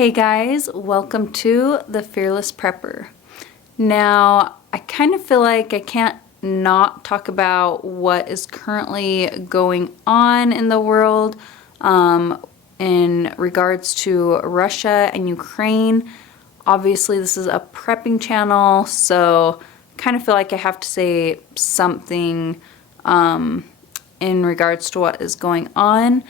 Hey guys, welcome to The Fearless Prepper. Now, I kind of feel like I can't not talk about what is currently going on in the world in regards to Russia and Ukraine. Obviously, this is a prepping channel, so I kind of feel like I have to say something in regards to what is going on.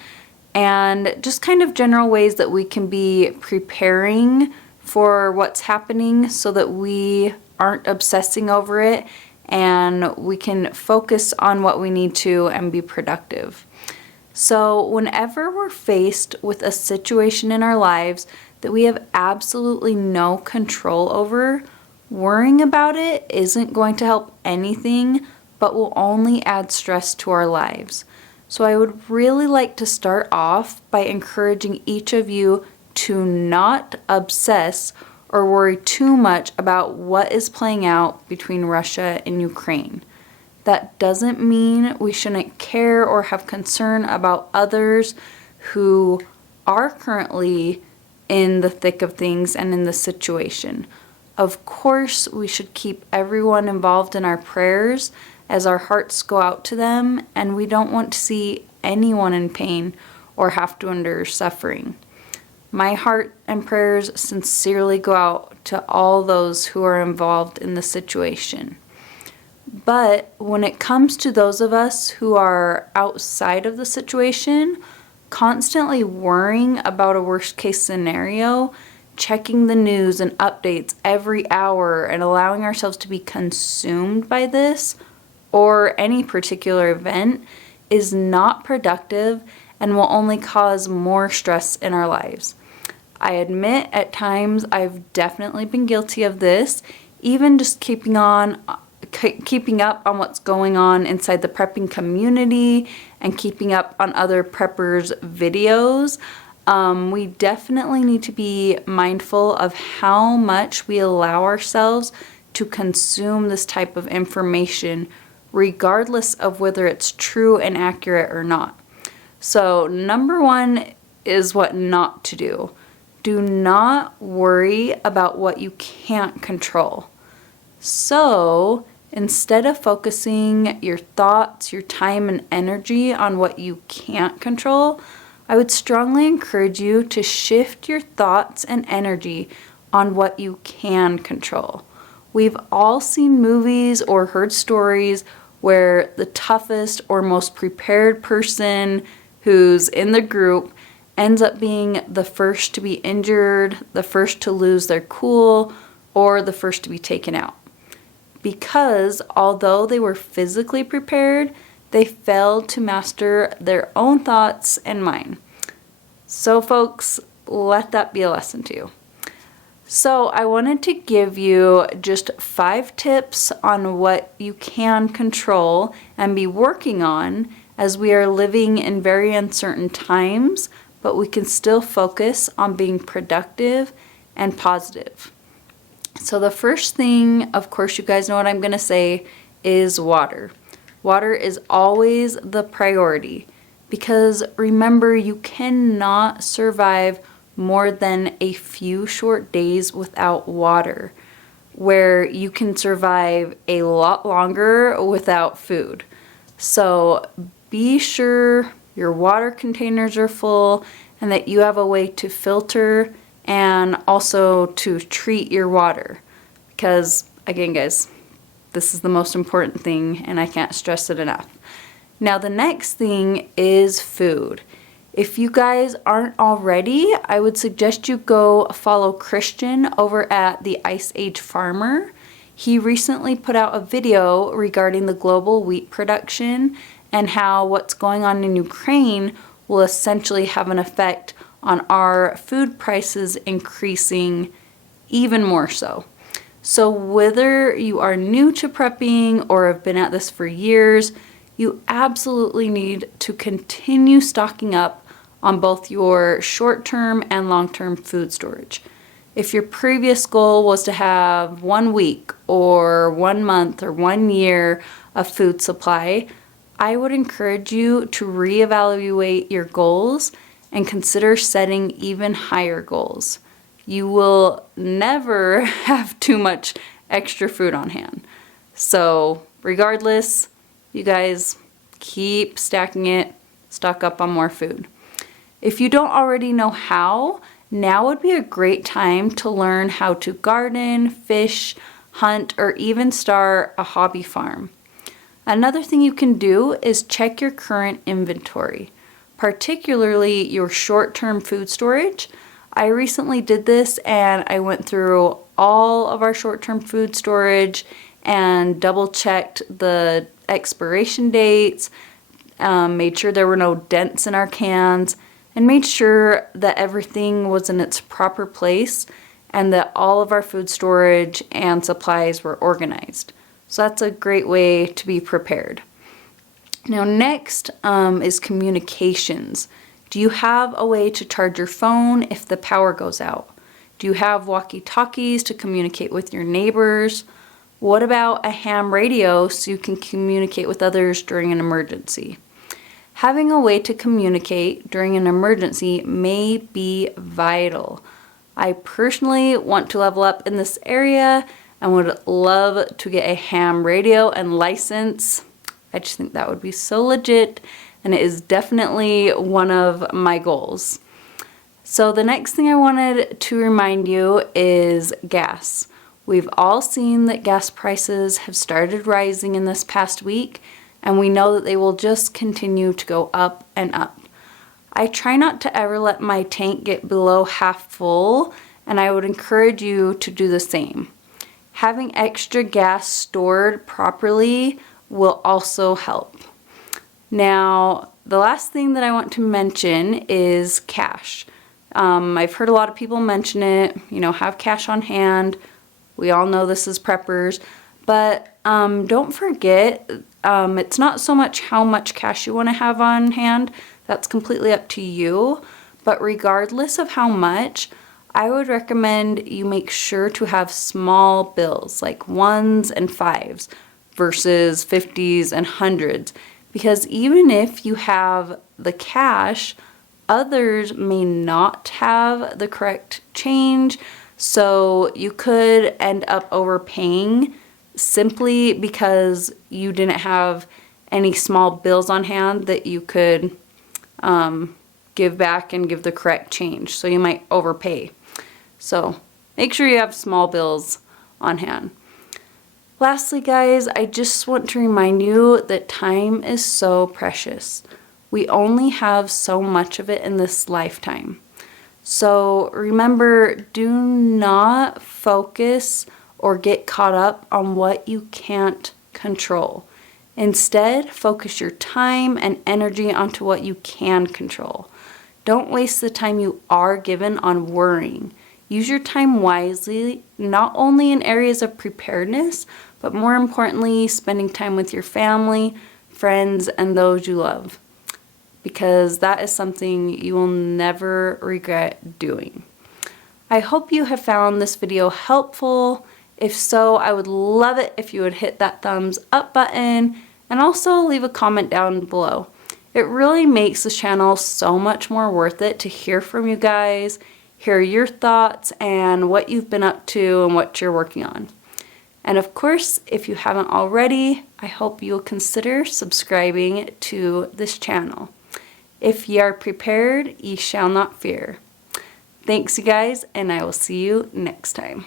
And just kind of general ways that we can be preparing for what's happening so that we aren't obsessing over it and we can focus on what we need to and be productive. So whenever we're faced with a situation in our lives that we have absolutely no control over, worrying about it isn't going to help anything, but will only add stress to our lives. So I would really like to start off by encouraging each of you to not obsess or worry too much about what is playing out between Russia and Ukraine. That doesn't mean we shouldn't care or have concern about others who are currently in the thick of things and in the situation. Of course, we should keep everyone involved in our prayers as our hearts go out to them, and we don't want to see anyone in pain or have to endure suffering. My heart and prayers sincerely go out to all those who are involved in the situation. But when it comes to those of us who are outside of the situation, constantly worrying about a worst case scenario, checking the news and updates every hour and allowing ourselves to be consumed by this or any particular event is not productive and will only cause more stress in our lives. I admit at times I've definitely been guilty of this, even just keeping up on what's going on inside the prepping community and keeping up on other preppers' videos. We definitely need to be mindful of how much we allow ourselves to consume this type of information, regardless of whether it's true and accurate or not. So number one is what not to do. Do not worry about what you can't control. So instead of focusing your thoughts, your time, and energy on what you can't control, I would strongly encourage you to shift your thoughts and energy on what you can control. We've all seen movies or heard stories where the toughest or most prepared person who's in the group ends up being the first to be injured, the first to lose their cool, or the first to be taken out. Because although they were physically prepared, they failed to master their own thoughts and mind. So folks, let that be a lesson to you. So I wanted to give you just 5 tips on what you can control and be working on as we are living in very uncertain times, but we can still focus on being productive and positive. So the first thing, of course, you guys know what I'm going to say, is water. Water is always the priority because remember, you cannot survive more than a few short days without water, where you can survive a lot longer without food. So be sure your water containers are full and that you have a way to filter and also to treat your water. Because again, guys, this is the most important thing and I can't stress it enough. Now the next thing is food. If you guys aren't already, I would suggest you go follow Christian over at the Ice Age Farmer. He recently put out a video regarding the global wheat production and how what's going on in Ukraine will essentially have an effect on our food prices increasing even more so. So whether you are new to prepping or have been at this for years, you absolutely need to continue stocking up on both your short-term and long-term food storage. If your previous goal was to have 1 week or 1 month or 1 year of food supply, I would encourage you to reevaluate your goals and consider setting even higher goals. you will never have too much extra food on hand. So regardless, you guys keep stacking it, stock up on more food. If you don't already know how, now would be a great time to learn how to garden, fish, hunt, or even start a hobby farm. Another thing you can do is check your current inventory, particularly your short-term food storage. I recently did this and I went through all of our short-term food storage and double-checked the expiration dates, made sure there were no dents in our cans, and made sure that everything was in its proper place and that all of our food storage and supplies were organized. So that's a great way to be prepared. Now next is communications. Do you have a way to charge your phone if the power goes out? Do you have walkie-talkies to communicate with your neighbors? What about a ham radio so you can communicate with others during an emergency? Having a way to communicate during an emergency may be vital. I personally want to level up in this area and would love to get a ham radio and license. I just think that would be so legit, and it is definitely one of my goals. So the next thing I wanted to remind you is gas. We've all seen that gas prices have started rising in this past week, and we know that they will just continue to go up and up. I try not to ever let my tank get below half full, and I would encourage you to do the same. Having extra gas stored properly will also help. Now, the last thing that I want to mention is cash. I've heard a lot of people mention it, have cash on hand. We all know this is preppers, but don't forget, it's not so much how much cash you want to have on hand. That's completely up to you. But regardless of how much, I would recommend you make sure to have small bills, like 1s and 5s versus 50s and 100s. Because even if you have the cash, others may not have the correct change. So you could end up overpaying simply because you didn't have any small bills on hand that you could give back and give the correct change. So you might overpay. So make sure you have small bills on hand. Lastly, guys, I just want to remind you that time is so precious. We only have so much of it in this lifetime. So remember, do not focus or get caught up on what you can't control. Instead, focus your time and energy onto what you can control. Don't waste the time you are given on worrying. Use your time wisely, not only in areas of preparedness, but more importantly, spending time with your family, friends, and those you love. Because that is something you will never regret doing. I hope you have found this video helpful. If so, I would love it if you would hit that thumbs up button and also leave a comment down below. It really makes the channel so much more worth it to hear from you guys, hear your thoughts and what you've been up to and what you're working on. And of course, if you haven't already, I hope you'll consider subscribing to this channel. If ye are prepared, ye shall not fear. Thanks, you guys, and I will see you next time.